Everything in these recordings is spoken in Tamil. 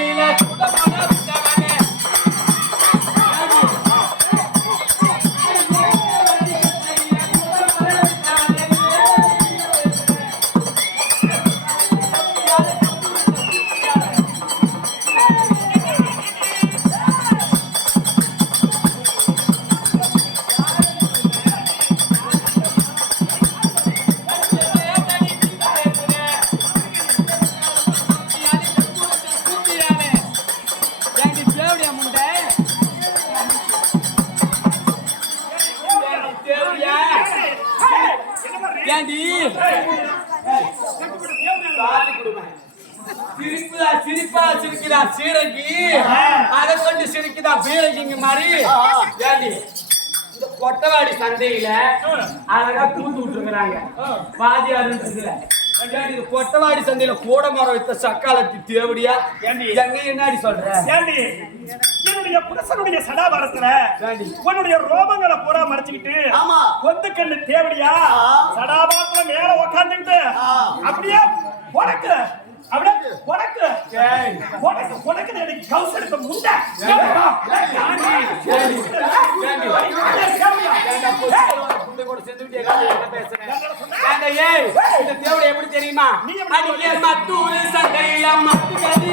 சந்தையில ஏண்டி? சிரிப்புதா சிரிப்பா சிரிக்குதா சீரகி அதை கொண்டு சிரிக்குதா பீரகிங்க மாதிரி? ஏண்டி? இந்த கொட்டவாடி சந்தையில அழகா கூத்து விட்டுருக்குறாங்க. பாதியாருன்னு ஏண்டி, இது கொட்டவாடி சந்தையில கூட மரம் வைத்த சக்காலத்தி தேவடியா? எங்க என்னடி சொல்ற ஏண்டி என்னுடைய புருஷனுடைய சடாபாரத்துல? உன்னுடைய ரோமங்களை பூரா மறைச்சுக்கிட்டு ஆமா. கொந்து கண்ணு தேவடியா. சடாபாரத்துல மேல உக்காந்துக்கிட்டு. அப்படியே உனக்கு அப்படியே உனக்கு. உனக்கு உனக்கு எனக்கு கவுஸ் எடுத்த முண்டை ஏண்டி? ஏண்டி? ஏண்டா பொசுக்குல வர புண்டை கூட எல்லாம் என்ன பேசுறேன்? இந்த எப்படி தெரியுமா? அடிக்க மத்தூரு சந்தையில மத்து கறி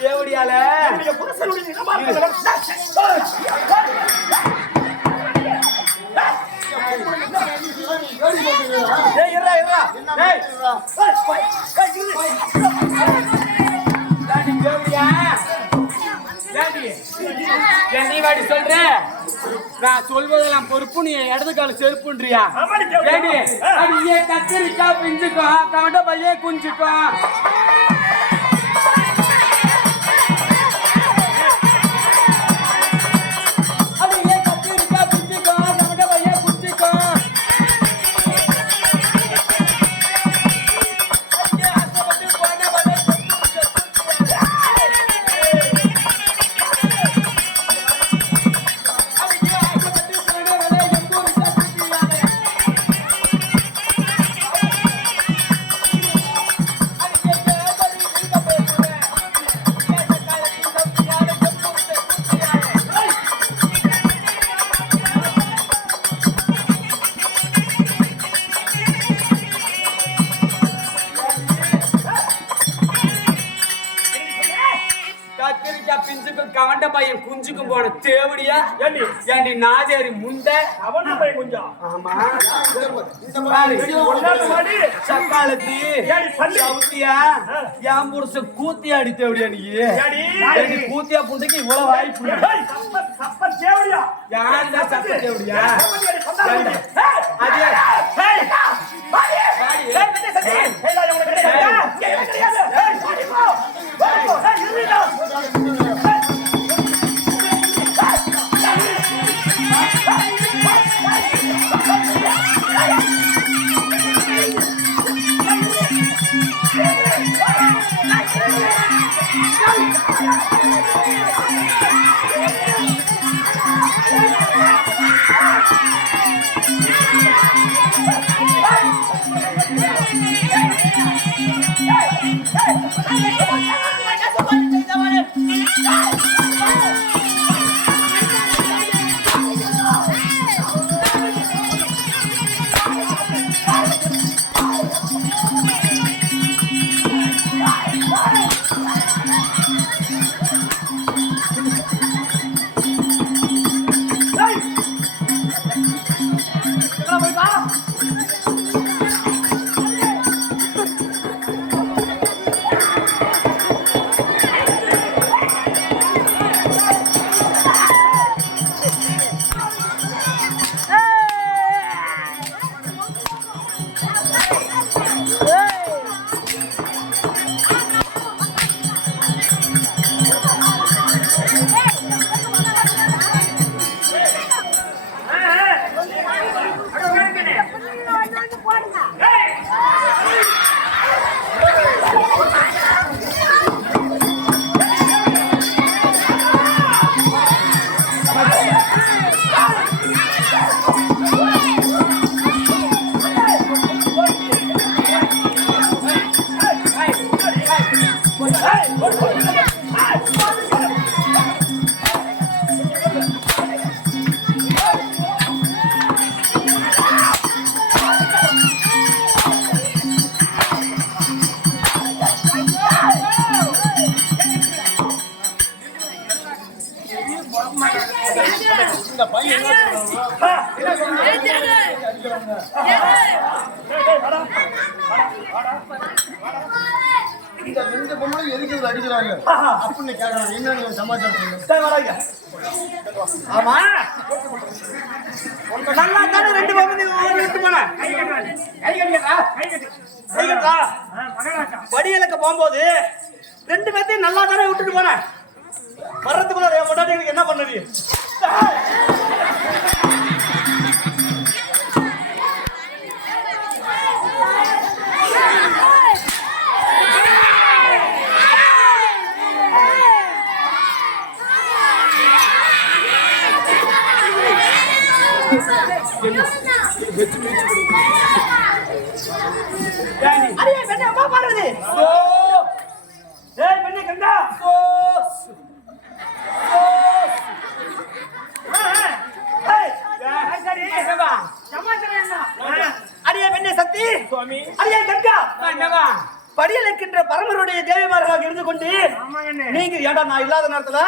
தேவடியால. ஏய். இருடா இருடா. ஏய். ஏண்டி தேவடியா? ஏண்டி? ஏன் நீ வாடி சொல்ற? நான் சொல்வதெல்லாம் பொறுப்பு நீ இடது கால செருப்புன்றியா? ஏன் கத்திரிக்காய் பிஞ்சுக்கும் கவண்ட பையே குஞ்சுக்கும் எடுத்துன்னு போன தேவடியா ஏண்டி ஏண்டி நாதேரி முண்டை அவன் போய் கொஞ்சம் ஆமா சக்காலத்தி? சவுத்தியா என் புருஷ கூத்தியா அடி தேவடியா நீ கூத்தியா புண்டைக்கு இவ்வளவு வாய்ப்பு சப்ப- தேவடியா அதே பொம்பளை எதுக்கு இதுல அடிக்கிறாங்க அப்படின்னு கேக்குறாங்க என்னன்னு சமாச்சாரம். ஆமா நல்லா தானே ரெண்டு பக்கம் எடுத்து போனேன் கை கட்டிக்கடா. கை கட்டி. கை கட்டா. ஆ, மகனாக்கா. படியலுக்கு போகும்போது ரெண்டு பேர்த்தையும் நல்லா தானே விட்டுட்டு போனேன் வர்றதுக்குள்ள என் என்ன பண்ணுது அம்மா. ஓ ஏய், பெண்ணே, கங்கா. அடியே பெண்ணே சக்தி. அடியே கங்கா என்னவா படியல் இருக்கின்ற பரமருடைய தேவிமார்களாக இருந்து கொண்டு. நீங்க ஏன்டா நான் இல்லாத நேரத்துல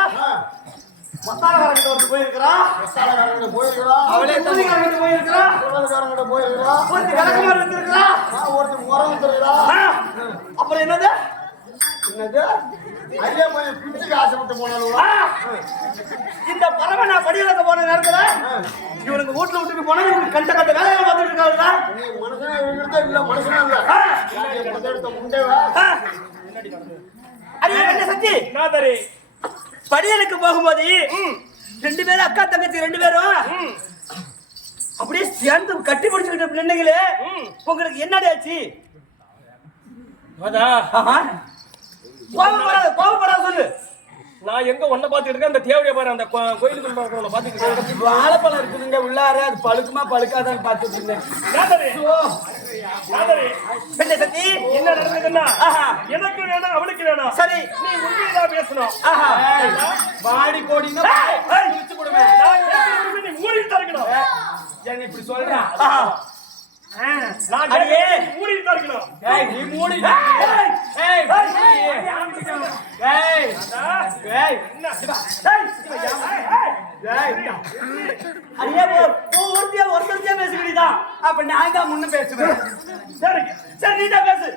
மத்தாரக்காரங்கிட்ட வந்து போயிருக்கிறான் மசாலாக்காரங்கிட்ட போயிருக்கிறா? அவளே தூதிக்காரங்கிட்ட போயிருக்கிறான் காரங்கிட்ட போயிருக்கிறா? ஒருத்தி விளக்குமாறு வந்திருக்கிறான் ஒருத்தர் உரம் தருகிறா. ஆ, அப்புறம் என்னது? என்னது? ஐயா போய் பிச்சுக்கு ஆசைப்பட்டு போனாலும் இந்த பறவை நான் படியலுக்கு போன நேரத்துல இவனுக்கு வீட்டுல விட்டுட்டு போனா இவனுக்கு கண்ட கண்ட வேலையை பார்த்துட்டு இருக்காருடா மனுஷனா இவங்கிட்ட இல்ல மனுஷனா இல்ல. முண்டேவா. அடியே பெண்ணே சக்தி? நாதரே. படியலுக்கு போகும்போது ரெண்டு பேரும் அக்கா தங்கச்சி ரெண்டு பேரும் அப்படியே சேர்ந்து கட்டி பிடிச்சுக்கிட்டு நின்னீங்களே உங்களுக்கு என்னடி ஆச்சு? அதா, ஆஹா. கோபப்படாத கோபப்படாத சொல்லு. நான் எங்க ஒன்ன பாத்துட்டு இருக்கேன்? அந்த தேவடிய பாரு அந்த கோ- கோயிலுக்குள்ள இருக்கிறவங்கள பாத்துட்டு இருக்கேன். வாழைப்பழம் இருக்குதுங்க உள்ளார. அது பழுக்குமா பழுக்காதான்னு பார்த்துட்டு இருந்தேன். என்ன ஆஹா. எனக்கு வேணாம் அவளுக்கு வேணாம். சரி. நீ உண்மையதான் பேசணும். வாடி கேட்கறது நீ மூடிட்டு தான் இருக்கணும் என்ன இப்படி சொல்றான். நான் அடியே. கேட்கறது நீ மூடி என்ன? ஒருத்தியா ஒருத்தருத்தியா பேசுகிறீதா அப்ப நான் தான் முன்ன பேசுவேன். சரி சரி பேசு.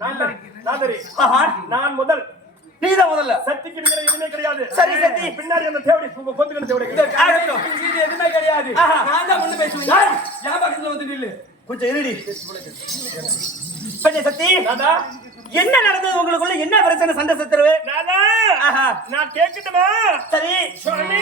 நான் தான், நான் சரி ஆஹா, நான் முதல். நீதான் முதல்ல. சக்திக்கு நிகர எதுவுமே கிடையாது. சரி. பின்னாடி அந்த தேவடி உங்க கொத்துக்கிற தேவடி. ஆகட்டும். இது எதுவுமே கிடையாது. நான் தான் முன்ன பேசுவேன். என் பக்கத்துல வந்து நில்லு. கொஞ்சம் இருடி. பெண்ணே சக்தி. தாதா என்ன நடந்தது உங்களுக்குள்ள? என்ன பிரச்சனை? சண்டை சத்துருவு நானா? கேட்கட்டுமா சரி. சுவாமி!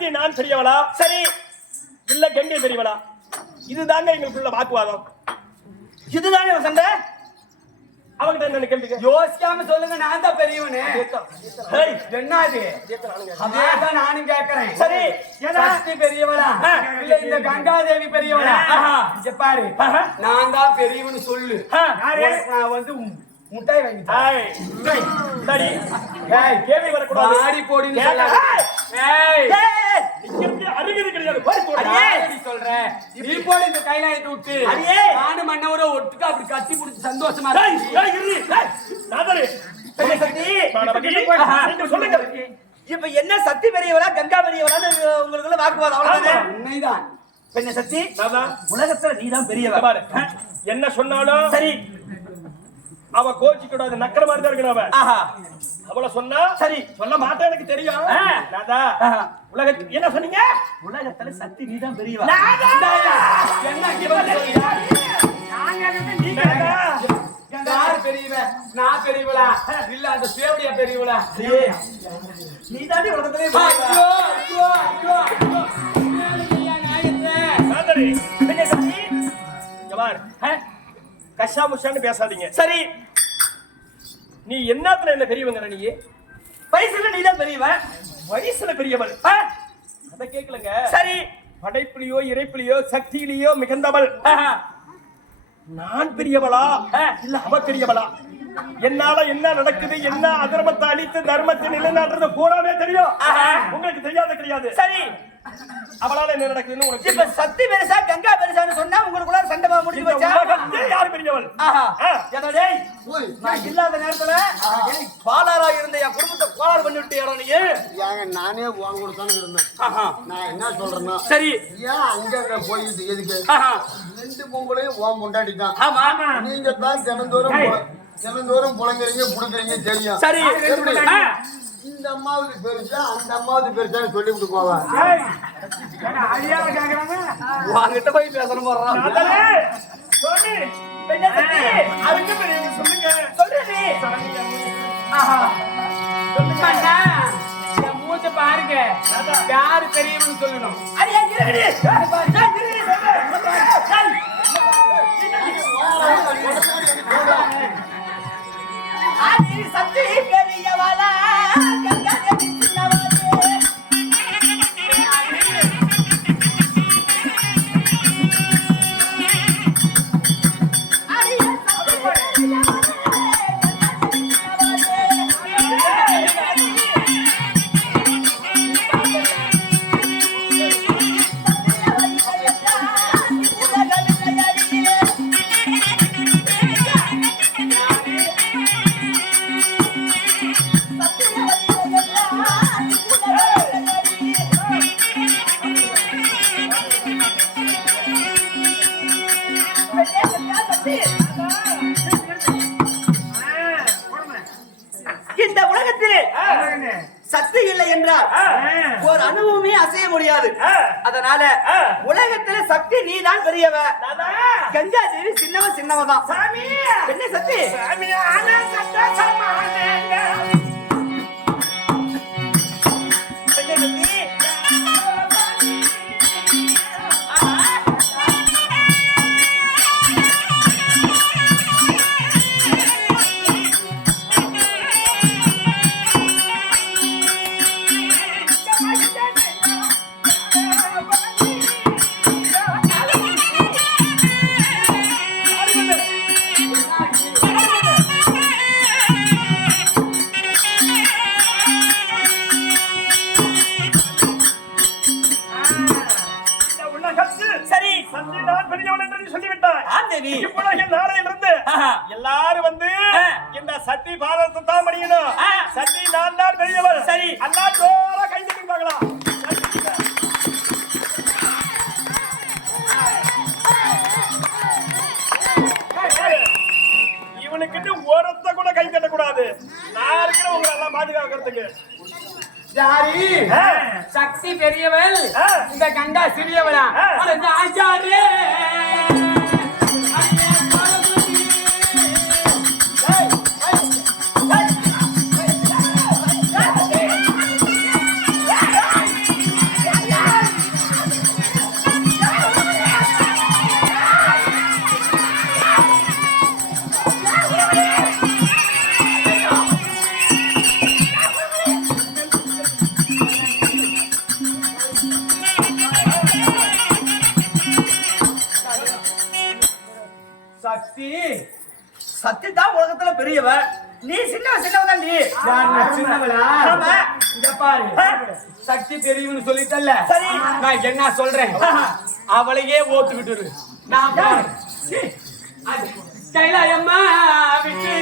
சக்தி நான் பெரியவளா? சரி. இல்ல கங்கை பெரியவளா. இதுதாங்க எங்களுக்குள்ள வாக்குவாதம். இதுதானே உன் சண்டை? அவங்கிட்ட என்ன கேள்விங்க யோசிக்காம சொல்லுங்க நான் தான் பெரியவனு. என்ன அது? நானும் கேக்குறேன் சரி. இல்ல இந்த கங்காதேவி பெரியவளா. ஆஹா. இங்க பாரு. நான் தான் பெரியவனு சொல்லு. நான் வந்து முட்டாய் வாங்கி தரேன். ஏய், சரி. ஏய், கேள்வி வரக்கூடாது. வாடி போடின்னு கிடையாது. போய் போடு. நீ போடு இந்த கைலாயத்தை விட்டு. அடியே. நானும் மன்னவரும் ஒட்டுக்கா அப்படி கட்டி பிடிச்சு சந்தோஷமா இருக்கு. இப்ப என்ன சக்தி பெரியவளா கங்கா பெரியவளான்னு உங்களுக்குள்ள வாக்குவாதம் அவ்வளவுதானே. உண்மைதான். பெண்ணே சக்தி? உலகத்துல நீதான் பெரியவ. பாரு. என்ன சொன்னாலும் சரி. அவ கோச்சி கூடாது நக்கிற மாதிரி தான் இருக்கணும் அவ. அவள சொன்னா சரி. சொல்ல மாட்டேன் எனக்கு தெரியும். நாதா. உலகத்துக்கு என்ன சொன்னீங்க? உலகத்துல சக்தி பெரியவ. இவன் சொல்றா? நாதா, யார் பெரியவ? நான் பெரியவளா? இல்ல அந்த சேவடியா பெரியவளா? நீ தாண்டி உலகத்திலே ஐயோ ஐயோ ஐயோ ஐயோ சேவடியா நாயத்தை. முஷான்னு பேசாதீங்க. சரி. நீ என்னத்துல என்ன பெரியவங்க நீ? வயசுல நீதான் பெரியவ. வயசுல பெரியவள். அத கேக்கலங்க. சரி. படைப்பிலியோ இறைப்பிலியோ சக்தியிலேயோ மிகுந்தவள். நான் பெரியவளா. இல்ல அவ பெரியவளா? என்னால என்ன நடக்குது? என்ன அதர்மத்தை அழித்து தர்மத்தை நிலைநாட்டுறது பூராவே தெரியும். உங்களுக்கு தெரியாத கிடையாது. சரி. அவளால என்ன நடக்குதுன்னு உனக்கு இப்ப. சக்தி பெருசா கங்கா பெருசான்னு சொன்னா உங்களுக்குள்ள சண்டை டேய்? ஓய். நான் இல்லாத நேரத்துல பாலாரா இருந்த என் குடும்பத்தை கோளாறு பண்ணி விட்டியாடா நீ? ஏங்க நானே வாங்க கொடுத்தானே இருந்தேன். ஆஹா. நான் என்ன சொல்றேன்னா சரி. ஏன் அங்க போயிட்டு எதுக்கு. ரெண்டு பொங்கலையும் ஓம் முண்டாடி தான். ஆமா. நீங்க தான் தினந்தோறும் தினந்தோறும் புலங்குறீங்க புடுங்குறீங்க தெரியும். சரி. இந்த அம்மாவுக்கு பெருசா அந்த அம்மாவுக்கு பெருசான்னு சொல்லிவிட்டு போவேன் வாங்கிட்ட போய் பேசணும் போறான் பெண்ணே சக்தி, அதுக்கு பெரியவங்க சொல்லுங்க. சொல்லு நீ ஆஹா. அண்ணா, என் மூஞ்ச பாருங்க. யாரு பெரியவன்னு சொல்லணும். அடியே. ஆதி சக்தி பெரியவளா, அதனால. உலகத்துல சக்தி நீதான் பெரியவ. நானா? கங்கா தேவி சின்னவ சின்னவதான். சாமி. என்ன சக்தி? கூட கை தட்டக்கூடாது நான் இருக்கிற உங்களை எல்லாம் பாதுகாக்கிறதுக்கு யாரி ஆ. சக்தி பெரியவள். இந்த கங்கா சிறியவளா. அட ஆச்சாரே சக்தி. சக்தி தான் உலகத்துல பெரியவ. நீ சின்னவ சின்னவன் தான் நீ. சின்னவளா? இங்க பாரு. சக்தி பெரியவனு சொல்லிட்டல்ல? நான் என்ன சொல்றேன்? அவளையே ஓத்து விட்டுரு நான் அம்மா விட்டு